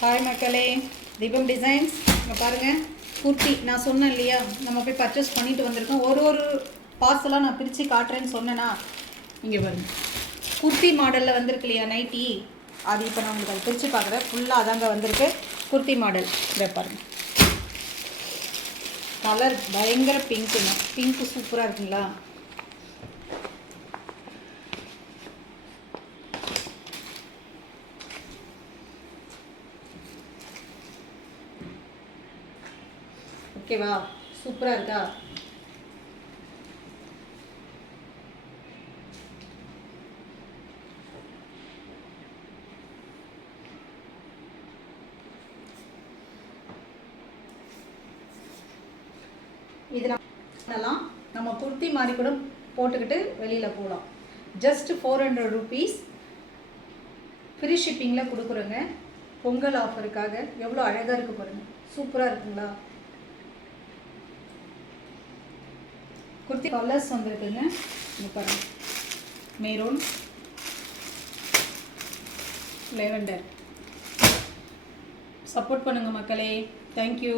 Hi மக்களே, தீபம் designs. இங்கே பாருங்கள், குர்த்தி நான் சொன்னேன் இல்லையா, நம்ம போய் பர்ச்சேஸ் பண்ணிட்டு வந்திருக்கோம். ஒரு பார்சலாக நான் பிரித்து காட்டுறேன்னு சொன்னேன்னா, இங்கே பாருங்கள், குர்த்தி மாடலில் வந்திருக்கு இல்லையா நைட்டி, அது இப்போ நான் உங்களுக்கு அதை பிரித்து பார்க்குறேன். ஃபுல்லாக அதாங்க வந்திருக்கு குர்த்தி மாடல். இதை பாருங்கள், கலர் பயங்கர பிங்க்குங்க, பிங்க்கு சூப்பராக இருக்குங்களா. ஓகேவா, சூப்பராக இருக்கா. இது நம்ம குர்த்தி மாதிரி கூட போட்டுக்கிட்டு வெளியில் போகலாம். ஜஸ்ட் 400 rupees ஃப்ரீ ஷிப்பிங்கில் கொடுக்குறோங்க. பொங்கல் ஆஃபருக்காக எவ்வளோ அழகாக இருக்குது பாருங்கள், சூப்பராக இருக்குங்களா. குர்த்தி கலர்ஸ் வந்துருக்குங்க, இங்கே பாருங்கள், மெரூன், லேவெண்டர். சப்போர்ட் பண்ணுங்கள் மக்களே, தேங்க்யூ.